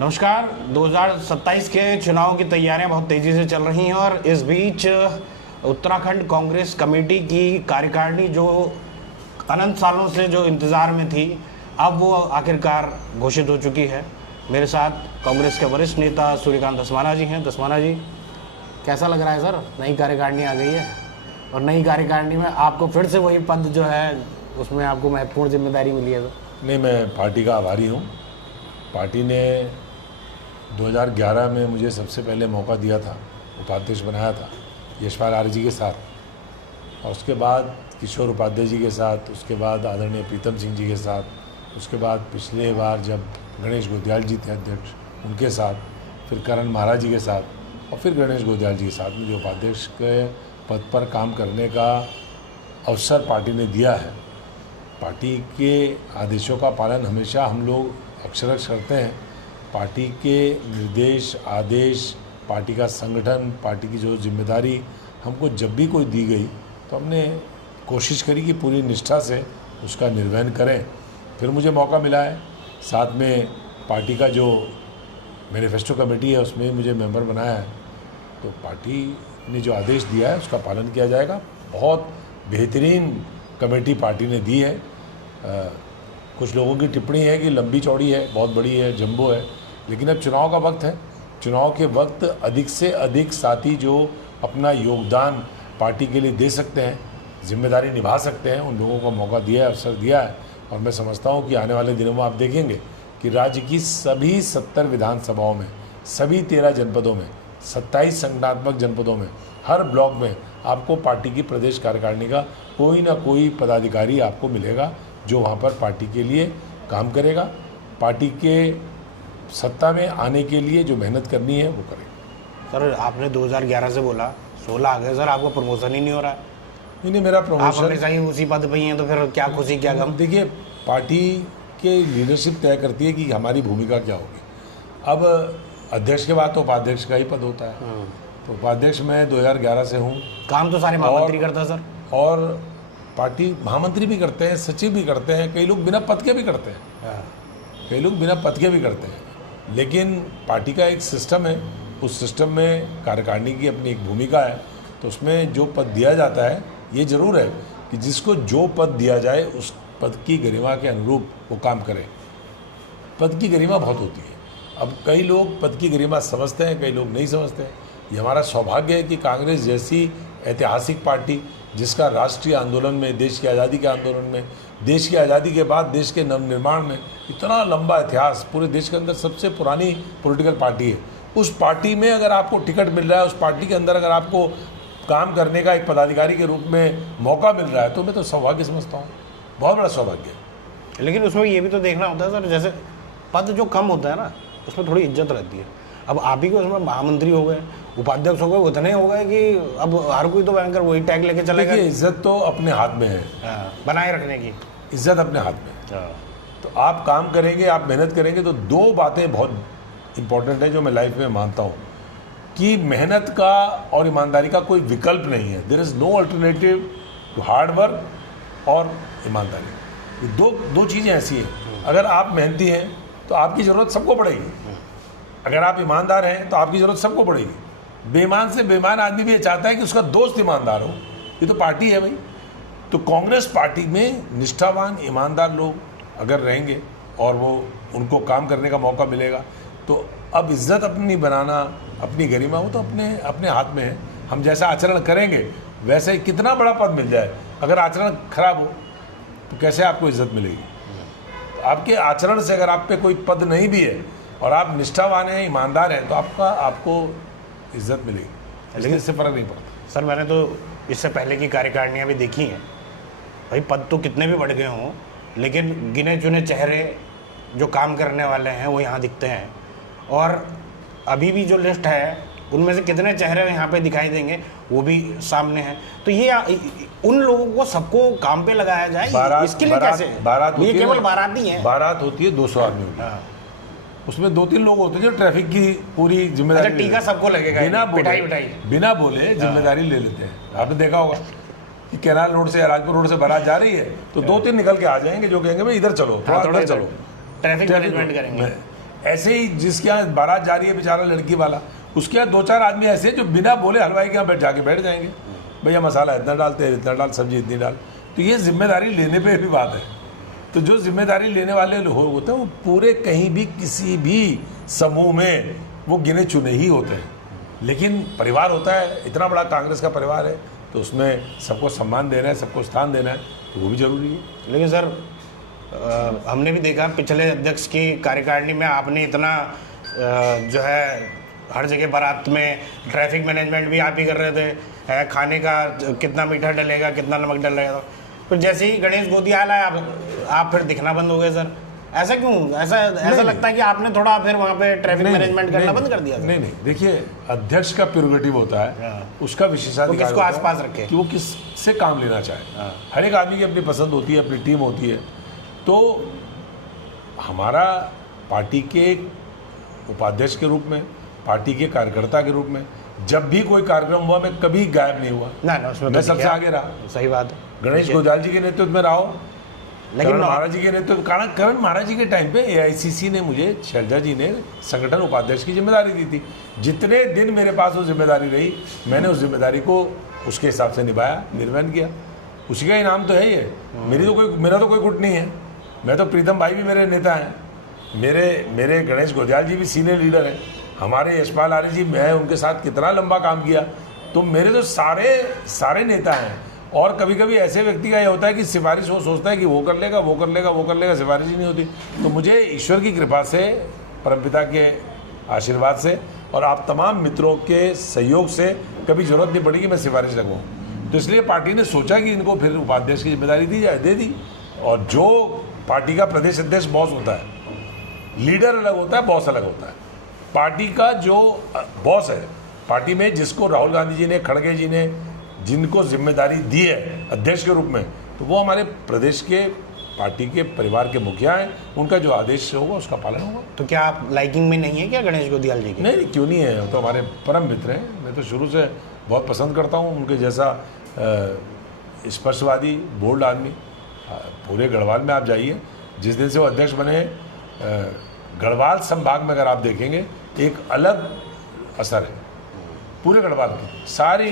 नमस्कार। 2027 के चुनाव की तैयारियां बहुत तेजी से चल रही हैं और इस बीच उत्तराखंड कांग्रेस कमेटी की कार्यकारिणी जो अनंत सालों से जो इंतज़ार में थी, अब वो आखिरकार घोषित हो चुकी है। मेरे साथ कांग्रेस के वरिष्ठ नेता सूर्यकांत धस्माना जी हैं। धस्माना जी, कैसा लग रहा है सर? नई कार्यकारिणी आ गई है और नई कार्यकारिणी में आपको फिर से वही पद जो है उसमें आपको महत्वपूर्ण जिम्मेदारी मिली है। तो नहीं, मैं पार्टी का आभारी हूँ। पार्टी ने 2011 में मुझे सबसे पहले मौका दिया था, उपाध्यक्ष बनाया था यशपाल आर्य जी के साथ, और उसके बाद किशोर उपाध्याय जी के साथ, उसके बाद आदरणीय प्रीतम सिंह जी के साथ, उसके बाद पिछले बार जब गणेश गोदयाल जी थे अध्यक्ष उनके साथ, फिर करण महाराज जी के साथ और फिर गणेश गोदयाल जी के साथ मुझे उपाध्यक्ष के पद पर काम करने का अवसर पार्टी ने दिया है। पार्टी के आदेशों का पालन हमेशा हम लोग अक्षरश करते हैं। पार्टी के निर्देश, आदेश, पार्टी का संगठन, पार्टी की जो जिम्मेदारी हमको जब भी कोई दी गई तो हमने कोशिश करी कि पूरी निष्ठा से उसका निर्वहन करें। फिर मुझे मौका मिला है, साथ में पार्टी का जो मैनिफेस्टो कमेटी है उसमें मुझे मेंबर बनाया है। तो पार्टी ने जो आदेश दिया है उसका पालन किया जाएगा। बहुत बेहतरीन कमेटी पार्टी ने दी है। कुछ लोगों की टिप्पणी है कि लंबी चौड़ी है, बहुत बड़ी है, जंबो है, लेकिन अब चुनाव का वक्त है। चुनाव के वक्त अधिक से अधिक साथी जो अपना योगदान पार्टी के लिए दे सकते हैं, जिम्मेदारी निभा सकते हैं, उन लोगों को मौका दिया है, अवसर दिया है। और मैं समझता हूं कि आने वाले दिनों में आप देखेंगे कि राज्य की सभी 70 विधानसभाओं में, सभी 13 जनपदों में, 27 संगठनात्मक जनपदों में, हर ब्लॉक में आपको पार्टी की प्रदेश कार्यकारिणी का कोई ना कोई पदाधिकारी आपको मिलेगा जो वहाँ पर पार्टी के लिए काम करेगा। पार्टी के सत्ता में आने के लिए जो मेहनत करनी है वो करेगा। सर, आपने 2011 से बोला, 16 आ गए सर, आपका प्रमोशन ही नहीं हो रहा है। नहीं, मेरा आप प्रमोशन, हमेशा ही उसी पद पे ही हैं, तो फिर क्या खुशी क्या गम? देखिए, पार्टी के लीडरशिप तय करती है कि हमारी भूमिका क्या होगी। अब अध्यक्ष के बाद तो उपाध्यक्ष का ही पद होता है। तो उपाध्यक्ष मैं 2011 से हूँ। काम तो सारे महामंत्री करता है सर। और पार्टी महामंत्री भी करते हैं, सचिव भी करते हैं, कई लोग बिना पद के भी करते हैं, कई लोग बिना पद के भी करते हैं। लेकिन पार्टी का एक सिस्टम है, उस सिस्टम में कार्यकारिणी की अपनी एक भूमिका है। तो उसमें जो पद दिया जाता है, ये ज़रूर है कि जिसको जो पद दिया जाए उस पद की गरिमा के अनुरूप वो काम करे। पद की गरिमा बहुत होती है। अब कई लोग पद की गरिमा समझते हैं, कई लोग नहीं समझते हैं। ये हमारा सौभाग्य है कि कांग्रेस जैसी ऐतिहासिक पार्टी, जिसका राष्ट्रीय आंदोलन में, देश की आज़ादी के आंदोलन में, देश की आज़ादी के बाद देश के नवनिर्माण में इतना लंबा इतिहास, पूरे देश के अंदर सबसे पुरानी पॉलिटिकल पार्टी है। उस पार्टी में अगर आपको टिकट मिल रहा है, उस पार्टी के अंदर अगर आपको काम करने का एक पदाधिकारी के रूप में मौका मिल रहा है, तो मैं तो सौभाग्य समझता हूँ, बहुत बड़ा सौभाग्य है। लेकिन उसमें ये भी तो देखना होता है सर, जैसे पद जो कम होता है ना, उसमें थोड़ी इज्जत रहती है। अब आप ही को उसमें महामंत्री हो गए, उपाध्यक्ष हो गए, उतने हो गए कि अब हर कोई तो बैंकर वही टैग लेके चलेगा। इज्जत तो अपने हाथ में है, बनाए रखने की इज्जत अपने हाथ में। तो आप काम करेंगे, आप मेहनत करेंगे, तो दो बातें बहुत इंपॉर्टेंट है जो मैं लाइफ में मानता हूँ कि मेहनत का और ईमानदारी का कोई विकल्प नहीं है। There is no alternative to hard work और ईमानदारी। ये दो चीज़ें ऐसी हैं। अगर आप मेहनती हैं तो आपकी ज़रूरत सबको पड़ेगी, अगर आप ईमानदार हैं तो आपकी ज़रूरत सबको पड़ेगी। बेईमान से बेईमान आदमी भी ये चाहता है कि उसका दोस्त ईमानदार हो। ये तो पार्टी है भाई। तो कांग्रेस पार्टी में निष्ठावान, ईमानदार लोग अगर रहेंगे और वो उनको काम करने का मौका मिलेगा, तो अब इज्जत अपनी बनाना, अपनी गरिमा, वो तो अपने हाथ में है। हम जैसा आचरण करेंगे वैसे कितना बड़ा पद मिल जाए, अगर आचरण खराब हो तो कैसे आपको इज्जत मिलेगी? तो आपके आचरण से अगर आप पे कोई पद नहीं भी है और आप निष्ठावान हैं, ईमानदार हैं, तो आपको इज्जत मिलेगी। लेकिन इससे फ़र्क नहीं पड़ता। सर, मैंने तो इससे पहले की कार्यकारिणियाँ भी देखी हैं भाई। पद तो कितने भी बढ़ गए हों, लेकिन गिने चुने चेहरे जो काम करने वाले हैं वो यहाँ दिखते हैं। और अभी भी जो लिस्ट है उनमें से कितने चेहरे यहाँ पे दिखाई देंगे वो भी सामने हैं। तो ये उन लोगों को सबको काम पे लगाया जाए, इसके लिए कैसे? ये केवल बाराती है, बारात होती है 200 आदमी की, उसमें 2-3 लोग होते हैं जो ट्रैफिक की पूरी जिम्मेदारी, टीका सबको लगेगा, बिना बोले जिम्मेदारी ले लेते हैं। आपने देखा होगा कि कैनाल रोड से या राजपुर रोड से बारात जा रही है तो 2-3 निकल के आ जाएंगे जो कहेंगे भाई इधर चलो, थोड़ा इधर चलो, ट्रैफिक मैनेजमेंट करेंगे। ऐसे ही जिसके यहाँ बारात जा रही है बेचारा लड़की वाला, उसके यहाँ 2-4 आदमी ऐसे हैं जो बिना बोले हलवाई के यहाँ बैठ जाएंगे, भैया मसाला इतना डालते हैं, इतना डाल, सब्जी इतनी डाल। तो ये जिम्मेदारी लेने पे भी बात है। तो जो जिम्मेदारी लेने वाले लोग होते हैं वो पूरे कहीं भी किसी भी समूह में वो गिने चुने ही होते हैं। लेकिन परिवार होता है, इतना बड़ा कांग्रेस का परिवार है, तो उसमें सबको सम्मान देना है, सबको स्थान देना है, तो वो भी जरूरी है। लेकिन सर हमने भी देखा पिछले अध्यक्ष की कार्यकारिणी में आपने इतना जो है हर जगह बारात में ट्रैफिक मैनेजमेंट भी आप ही कर रहे थे, खाने का कितना मीठा डलेगा, कितना नमक डलेगा। फिर जैसे ही गणेश गोदियाल आए आप फिर दिखना बंद हो गए सर, ऐसा क्यों? ऐसा लगता है कि आपने थोड़ा फिर वहाँ पे ट्रैफिक मैनेजमेंट करना बंद कर दिया। नहीं, देखिए अध्यक्ष का प्रेरोगेटिव होता है, उसका विशेषाधिकार किसको आसपास रखे कि वो किससे काम लेना चाहे। हर एक आदमी की अपनी पसंद होती है, अपनी टीम होती है। तो हमारा पार्टी के उपाध्यक्ष के रूप में, पार्टी के कार्यकर्ता के रूप में जब भी कोई कार्यक्रम हुआ मैं कभी गायब नहीं हुआ ना, उसमें मैं सबसे आगे रहा। सही बात है। गणेश गोदियाल जी के नेतृत्व में रहा हूँ, लेकिन महाराज जी के नेतृत्व, करण महाराज जी के टाइम पे AICC ने मुझे, शैलजा जी ने संगठन उपाध्यक्ष की जिम्मेदारी दी थी। जितने दिन मेरे पास वो जिम्मेदारी रही, मैंने उस जिम्मेदारी को उसके हिसाब से निभाया, निर्वहन किया। उसी का इनाम तो है ये। मेरा तो कोई गुट नहीं है। मैं तो, प्रीतम भाई भी मेरे नेता हैं, मेरे गणेश गोदियाल जी भी सीनियर लीडर हैं, हमारे यशपाल आर्य जी, मैं उनके साथ कितना लंबा काम किया। तो मेरे तो सारे नेता हैं। और कभी कभी ऐसे व्यक्ति का ये होता है कि सिफारिश वो सोचता है कि वो कर लेगा, सिफारिश ही नहीं होती। तो मुझे ईश्वर की कृपा से, परमपिता के आशीर्वाद से और आप तमाम मित्रों के सहयोग से कभी जरूरत नहीं पड़ी कि मैं सिफारिश लगवाऊँ। तो इसलिए पार्टी ने सोचा कि इनको फिर उपाध्यक्ष की जिम्मेदारी दी जाए, दे दी। और जो पार्टी का प्रदेश अध्यक्ष बॉस होता है, लीडर अलग होता है, बॉस अलग होता है। पार्टी का जो बॉस है, पार्टी में जिसको राहुल गांधी जी ने, खड़गे जी ने जिनको जिम्मेदारी दी है अध्यक्ष के रूप में, तो वो हमारे प्रदेश के पार्टी के परिवार के मुखिया हैं। उनका जो आदेश होगा उसका पालन होगा। तो क्या आप लाइकिंग में नहीं है क्या गणेश गोदियाल जी के? नहीं, क्यों नहीं है, तो हमारे परम मित्र हैं। मैं तो शुरू से बहुत पसंद करता हूँ उनके जैसा स्पष्टवादी, बोल्ड आदमी। पूरे गढ़वाल में आप जाइए, जिस दिन से वो अध्यक्ष बने, गढ़वाल संभाग में अगर आप देखेंगे एक अलग असर है। पूरे गढ़वाल की सारी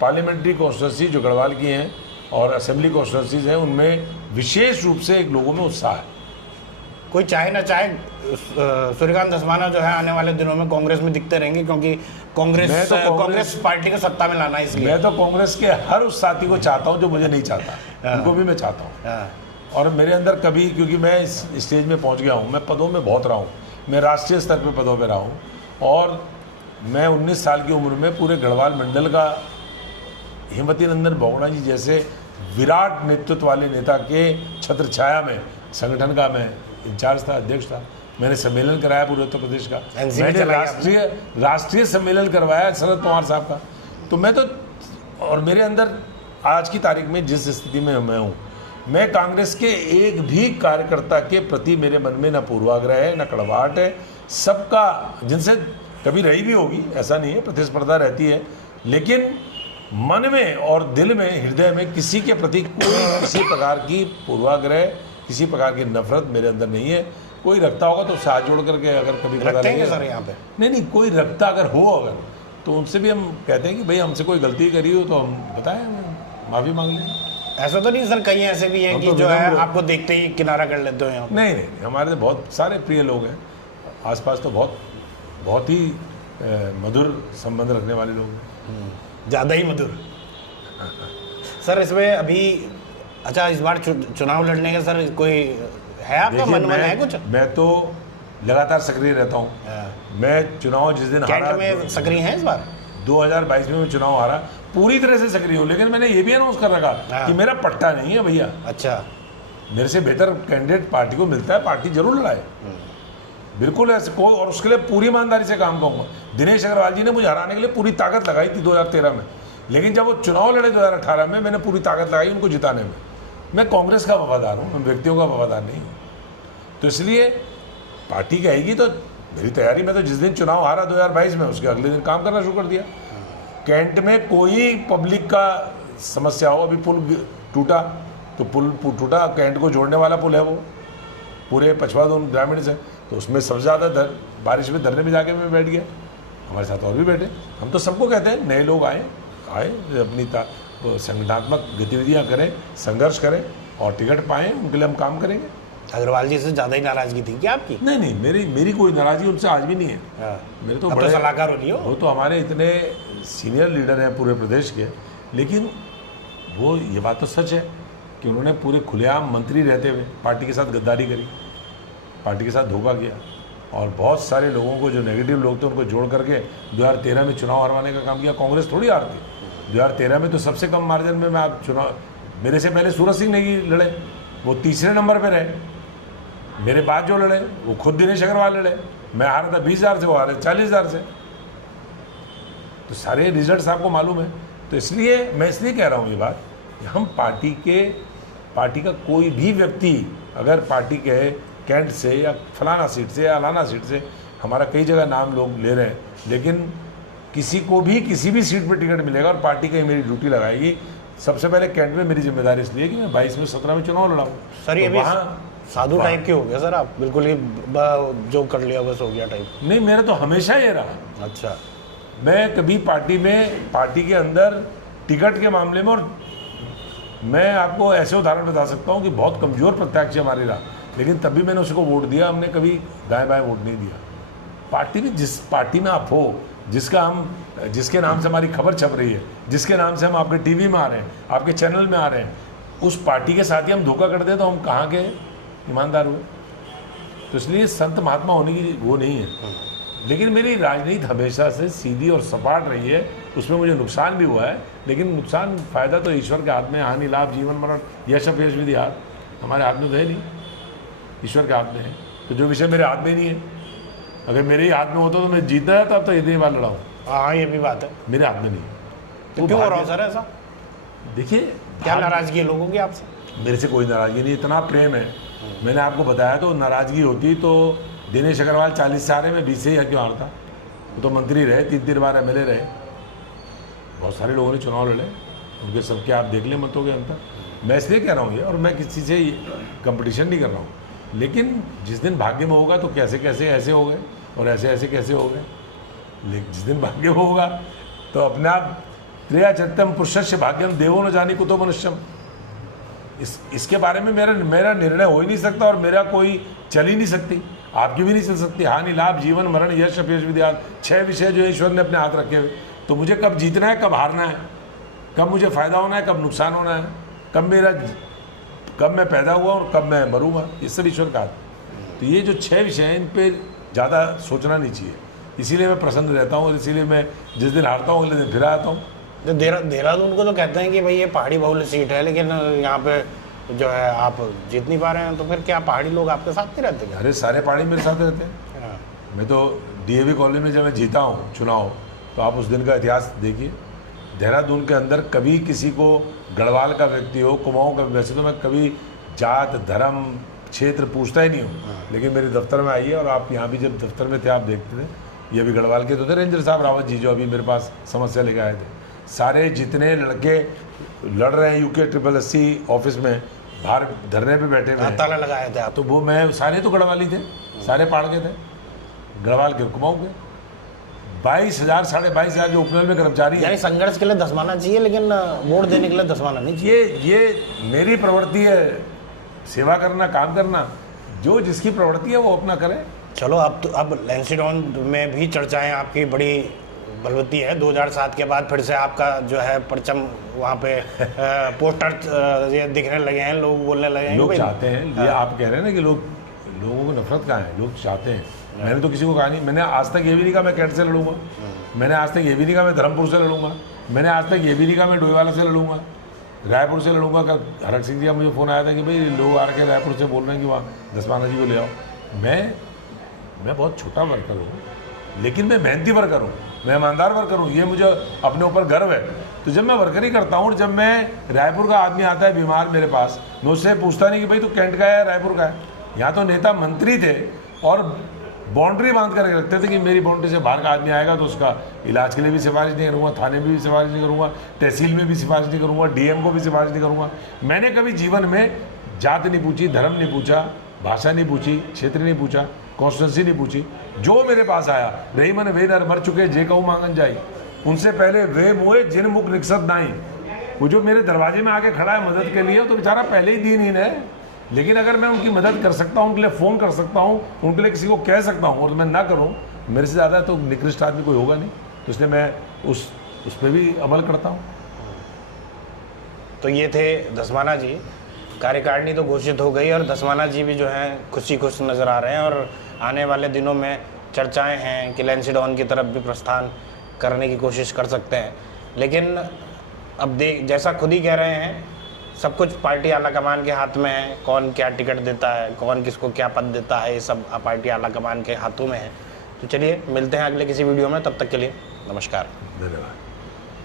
पार्लियामेंट्री कॉन्स्टिट्यूंसी जो गढ़वाल की हैं और असेंबली कॉन्स्टिट्यूंसीज हैं, उनमें विशेष रूप से एक लोगों में उत्साह है। कोई चाहे ना चाहे सूर्यकांत धस्माना जो है आने वाले दिनों में कांग्रेस में दिखते रहेंगे, क्योंकि कांग्रेस पार्टी को सत्ता में लाना है। इसलिए मैं तो कांग्रेस के हर उस साथी को चाहता हूँ जो मुझे नहीं चाहता, उनको भी मैं चाहता हूँ। और मेरे अंदर कभी, क्योंकि मैं इस स्टेज में पहुँच गया हूँ, मैं पदों में बहुत रहा हूँ, मैं राष्ट्रीय स्तर पर पदों पर रहा हूँ। और मैं 19 साल की उम्र में पूरे गढ़वाल मंडल का हेमवती नंदन बोगड़ा जी जैसे विराट नेतृत्व वाले नेता के छत्र छाया में संगठन का मैं इंचार्ज था, अध्यक्ष था। मैंने सम्मेलन कराया पूरे उत्तर प्रदेश का, मैंने राष्ट्रीय सम्मेलन करवाया शरद पवार साहब का। तो मैं तो, और मेरे अंदर आज की तारीख में जिस स्थिति में मैं हूँ, मैं कांग्रेस के एक भी कार्यकर्ता के प्रति मेरे मन में न पूर्वाग्रह है, न कड़वाहट है। सबका, जिनसे कभी रही भी होगी, ऐसा नहीं है, प्रतिस्पर्धा रहती है, लेकिन मन में और दिल में, हृदय में किसी के प्रति कोई किसी प्रकार की पूर्वाग्रह, किसी प्रकार की नफरत मेरे अंदर नहीं है। कोई रखता होगा तो उससे हाथ जोड़ करके अगर कभी पता लगे, सर यहाँ पे नहीं, कोई रखता अगर हो, अगर तो उनसे भी हम कहते हैं कि भाई हमसे कोई गलती करी हो तो हम बताएं, माफ़ी मांग लें। ऐसा तो नहीं सर, कई ऐसे भी हैं कि जो है आपको देखते ही किनारा कर लेते हो यहाँ? नहीं, हमारे तो बहुत सारे प्रिय लोग हैं आसपास, तो बहुत ही मधुर संबंध रखने वाले लोग हैं, ज़्यादा ही मधुर। सर इसमें अभी, अच्छा इस बार चुनाव लड़ने का सर कोई है आपका मन है कुछ? मैं तो लगातार सक्रिय रहता हूँ। मैं चुनाव जिस दिन हारा, में सक्रिय हैं इस बार? 2022 में मैं चुनाव हारा, पूरी तरह से सक्रिय हूँ। लेकिन मैंने ये भी अनाउंस कर रखा कि मेरा पट्टा नहीं है भैया। अच्छा, मेरे से बेहतर कैंडिडेट पार्टी को मिलता है, पार्टी जरूर लड़ाए, बिल्कुल ऐसे कोई, और उसके लिए पूरी ईमानदारी से काम करूँगा। दिनेश अग्रवाल जी ने मुझे हराने के लिए पूरी ताकत लगाई थी 2013 में, लेकिन जब वो चुनाव लड़े 2018 में, मैंने पूरी ताकत लगाई उनको जिताने में। मैं कांग्रेस का वफादार हूँ, मैं व्यक्तियों का वफादार नहीं हूँ। तो इसलिए पार्टी कहेगी तो मेरी तैयारी, मैं तो जिस दिन चुनाव हारा 2022 में, उसके अगले दिन काम करना शुरू कर दिया। कैंट में कोई पब्लिक का समस्या हो, अभी पुल टूटा तो पुल टूटा, कैंट को जोड़ने वाला पुल है वो, पूरे पछवादून ग्रामीण से, तो उसमें सबसे ज़्यादा बारिश में धरने में जाके मैं बैठ गया, हमारे साथ और भी बैठे। हम तो सबको कहते हैं नए लोग आए अपनी संगठनात्मक गतिविधियाँ करें, संघर्ष करें और टिकट पाएँ, उनके लिए हम काम करेंगे। अग्रवाल जी से ज़्यादा ही नाराज़गी थी क्या आपकी? नहीं, मेरी कोई नाराज़गी उनसे आज भी नहीं है। मेरे तो बड़े सलाहकार हो रही हो। वो तो हमारे इतने सीनियर लीडर हैं पूरे प्रदेश के, लेकिन वो ये बात तो सच है कि उन्होंने पूरे खुलेआम मंत्री रहते हुए पार्टी के साथ गद्दारी करी, पार्टी के साथ धोखा किया और बहुत सारे लोगों को, जो नेगेटिव लोग थे, उनको जोड़ करके 2013 में चुनाव हरवाने का काम किया। कांग्रेस थोड़ी हारती, 2013 में तो सबसे कम मार्जिन में मैं आप चुनाव, मेरे से पहले सूरज सिंह नेगी लड़े, वो तीसरे नंबर पर रहे। मेरे बाद जो लड़े वो खुद दिनेश अग्रवाल लड़े, मैं हारा था 20,000 से, वो हारे 40,000 से। तो सारे रिजल्ट्स आपको मालूम है। तो इसलिए मैं कह रहा हूँ ये बात, हम पार्टी का कोई भी व्यक्ति अगर पार्टी के कैंट से या फलाना सीट से या अलाना सीट से, हमारा कई जगह नाम लोग ले रहे हैं, लेकिन किसी को भी किसी भी सीट पर टिकट मिलेगा और पार्टी का मेरी ड्यूटी लगाएगी। सबसे पहले कैंट में मेरी जिम्मेदारी इसलिए कि मैं 22 में 17 में चुनाव लड़ा हूँ। सर ये भी साधु टाइप के हो गया सर आप, बिल्कुल ही जो कर लिया बस हो गया टाइप। नहीं, मेरा तो हमेशा ये रहा। अच्छा, मैं कभी पार्टी के अंदर टिकट के मामले में, और मैं आपको ऐसे उदाहरण बता सकता हूँ कि बहुत कमज़ोर प्रत्याशी हमारी रहा, लेकिन तब भी मैंने उसको वोट दिया। हमने कभी दाएं बाएं वोट नहीं दिया। पार्टी में, जिस पार्टी में आप हो, जिसके नाम से हमारी खबर छप रही है, जिसके नाम से हम आपके टीवी में आ रहे हैं, आपके चैनल में आ रहे हैं, उस पार्टी के साथ ही हम धोखा करते हैं, तो हम कहाँ के ईमानदार हुए? तो इसलिए संत महात्मा होने की वो नहीं है। लेकिन मेरी राजनीति हमेशा से सीधी और सपाट रही है, उसमें मुझे नुकसान भी हुआ है, लेकिन नुकसान फ़ायदा तो ईश्वर के हाथ में। हानि लाभ जीवन मरण यश अपयश विधि हार हमारे हाथ में तो है नहीं, ईश्वर के हाथ में है। तो जो विषय मेरे हाथ में नहीं है, अगर मेरे ही हाथ में होता तो मैं जीतना है, तब तो इतनी बार लड़ा हूँ। हाँ, ये भी बात है, मेरे हाथ में नहीं है। तो क्यों हो रहा हो सर ऐसा? देखिए, क्या नाराज़गी है लोगों की आपसे? मेरे से कोई नाराज़गी नहीं, इतना प्रेम है। मैंने आपको बताया, तो नाराज़गी होती तो दिनेश अग्रवाल 40 से आ रहे, मैं 20 से ही क्यों हारता? वो तो मंत्री रहे, 3 बार MLA रहे, बहुत सारे लोगों ने चुनाव लड़े, उनके सबके आप देख लें मतों के अंतर। मैं इसलिए कह रहा हूँ ये, और मैं किसी से कंपटीशन नहीं कर रहा हूँ, लेकिन जिस दिन भाग्य में होगा तो कैसे कैसे ऐसे हो गए और ऐसे ऐसे कैसे हो गए। लेकिन जिस दिन भाग्य में होगा तो अपने आप त्रिया चत्यम पुरुषस्य भाग्यम देवो न जानी कुतो मनुष्यम। इसके बारे में मेरा निर्णय हो ही नहीं सकता, और मेरा कोई चल ही नहीं सकती, आपकी भी नहीं चल सकती। हानि लाभ जीवन मरण यश अपयश विद्या, 6 विषय जो ईश्वर ने अपने हाथ रखे हुए। तो मुझे कब जीतना है, कब हारना है, कब मुझे फ़ायदा होना है, कब नुकसान होना है, कब मैं पैदा हुआ और कब मैं मरूंगा, ये सब ईश्वर का हाथ। तो ये जो 6 विषय हैं, इन पे ज़्यादा सोचना नहीं चाहिए। इसीलिए मैं प्रसन्न रहता हूँ, और इसीलिए मैं जिस दिन हारता हूँ अगले दिन फिर आता हूँ। तो देहरादून को तो कहते हैं कि भाई ये पहाड़ी बहुल सीट है, लेकिन यहाँ पे जो है आप जीत नहीं पा रहे हैं, तो फिर क्या पहाड़ी लोग आपके साथ नहीं रहते क्या? अरे सारे पहाड़ी मेरे साथ रहते हैं। मैं तो DAV कॉलोनी में जब मैं जीता हूँ चुनाव, तो आप उस दिन का इतिहास देखिए। देहरादून के अंदर कभी किसी को गढ़वाल का व्यक्ति हो, कुमाऊँ का, वैसे तो मैं कभी जात धर्म क्षेत्र पूछता ही नहीं हूँ, लेकिन मेरे दफ्तर में आइए, और आप यहाँ भी जब दफ्तर में थे आप देखते थे, ये भी गढ़वाल के तो थे रेंजर साहब रावत जी, जो अभी मेरे पास समस्या लेकर आए थे। सारे जितने लड़के लड़ रहे हैं UK 888 ऑफिस में, बाहर धरने पे बैठे हुए, ताला लगाए थे आप? तो वो मैं, सारे तो गढ़वाली थे, सारे पहाड़ के थे, गढ़वाल के, कुमाऊँ के। 22,000 साढ़े 22,000 जो उपनल में कर्मचारी, यानी संघर्ष के लिए धसवाना चाहिए, लेकिन वोट देने के लिए धसवाना नहीं चाहिए। ये मेरी प्रवृत्ति है, सेवा करना, काम करना। जो जिसकी प्रवृत्ति है वो अपना करे। चलो, अब लैंसीडॉन में भी चर्चाएं आपकी बड़ी बलवती है। 2007 के बाद फिर से आपका जो है परचम वहाँ पे पोस्टर ये दिखने लगे हैं, लोग बोलने लगे हैं। लोग चाहते हैं, ये आप कह रहे हैं ना कि लोगों को नफरत कहाँ है, लोग चाहते हैं। मैंने तो किसी को कहा नहीं, मैंने आज तक ये भी नहीं कहा मैं कैंट से लड़ूंगा, मैंने आज तक ये भी नहीं कहा मैं धर्मपुर से लड़ूंगा, मैंने आज तक ये भी नहीं कहा मैं डोईवाला से लड़ूंगा, रायपुर से लड़ूंगा। कल हरक सिंह जी का मुझे फ़ोन आया था कि भाई लोग आ रखे रायपुर से बोल रहे हैं कि वहाँ दसवाना जी को ले आओ। मैं बहुत छोटा वर्कर हूँ, लेकिन मैं मेहनती वर्कर हूँ, मैं ईमानदार वर्कर हूँ, ये मुझे अपने ऊपर गर्व है। तो जब मैं वर्करी करता हूँ, जब मैं रायपुर का आदमी आता है बीमार मेरे पास, मैं उससे पूछता नहीं कि भाई तू कैंट का है या रायपुर का है। यहाँ तो नेता मंत्री थे और बाउंड्री बांध कर रखते थे कि मेरी बाउंड्री से बाहर का आदमी आएगा तो उसका इलाज के लिए भी सिफारिश नहीं करूँगा, थाने में भी सिफारिश नहीं करूँगा, तहसील में भी सिफारिश नहीं करूँगा, DM को भी सिफारिश नहीं करूँगा। मैंने कभी जीवन में जात नहीं पूछी, धर्म नहीं पूछा, भाषा नहीं पूछी, क्षेत्र नहीं पूछा, कॉन्स्टिट्यूंसी नहीं पूछी। जो मेरे पास आया रही मैंने वे नर मर चुके जे कहूँ मांगन जाई, उनसे पहले वे मुए जिन मुख निकसत नाई। वो जो मेरे दरवाजे में आके खड़ा है मदद के लिए, तो बेचारा पहले ही दीनहीन है। लेकिन अगर मैं उनकी मदद कर सकता हूँ, उनके लिए फ़ोन कर सकता हूँ, उनके लिए किसी को कह सकता हूँ और मैं ना करूँ, मेरे से ज़्यादा तो निकृष्ट आदमी कोई होगा नहीं। तो इसलिए मैं उस पर भी अमल करता हूँ। तो ये थे धस्माना जी। कार्यकारिणी तो घोषित हो गई और धस्माना जी भी जो हैं खुशी खुश नज़र आ रहे हैं और आने वाले दिनों में चर्चाएं हैं कि लैंसिडॉन की तरफ भी प्रस्थान करने की कोशिश कर सकते हैं। लेकिन अब जैसा खुद ही कह रहे हैं, सब कुछ पार्टी आला कमान के हाथ में है। कौन क्या टिकट देता है, कौन किसको क्या पद देता है, ये सब पार्टी आला कमान के हाथों में है। तो चलिए मिलते हैं अगले किसी वीडियो में, तब तक के लिए नमस्कार। धन्यवाद।